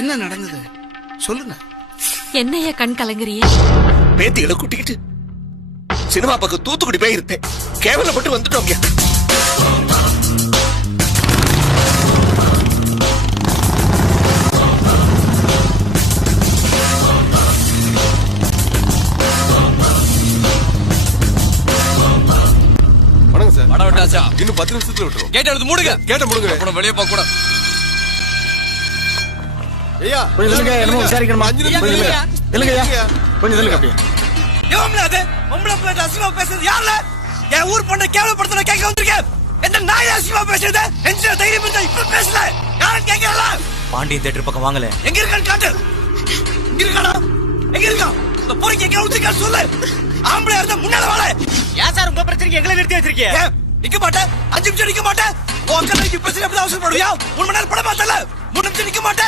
என்ன நடந்தது சொல்லுங்க. என்னைய கண் கலங்குறிய? பேத்திகளை கூட்டிக்கிட்டு சினிமா பக்கம் தூத்துக்குடி போய் இருந்தேன். கேவலப்பட்டு வந்துட்டோம். வணக்கம் சார். வட விட்டாச்சா? இன்னும் 10 நிமிஷத்துல விட்டுரும். கேட்ட எடுத்து மூடுங்க. கேட்ட முடுங்க. அப்புறம் வெளியே போக கூடாது. ஐயா கொஞ்சம் நில்லுங்க, என்னமோ விசாரிக்கணுமா? 5 நிமிஷம் கொஞ்சம் நில்லுங்க. நில்லுங்க ஐயா. கொஞ்சம் நில்லுங்க அப்படியே. எவன்ல அது? பொம்பளை பிள்ளை அசிங்கமா பேசுறது யாருல? என் ஊர் பொண்ணை கேவலப்படுத்தல கேட்க வந்திருக்கேன். என்ன நாய் அசிங்கமா பேசுறது? எந்த தைரியம் இருந்தா இப்ப பேசல? யாரும் கேட்கல. பாண்டியன் தியேட்டர் பக்கம் வாங்கல. எங்க இருக்கான்னு காட்டு. எங்க இருக்காடா? எங்க இருக்கா? இந்த பொறுக்கி எங்க ஊத்திக்க சொல்லு. ஆம்பளை இருந்தா முன்னால வாழ. ஏன் சார் உங்க பிரச்சனைக்கு எங்களை நிறுத்தி வச்சிருக்கீங்க? நிக்க மாட்டேன். 5 நிமிஷம் நிக்க மாட்டேன். உன் அக்கா பிரச்சனை எப்படி அவசரப்படுவியா? 1 மணி நேரம் படம் பார்த்தல. 3 நிமிஷம் நிக்க மாட்டேன்.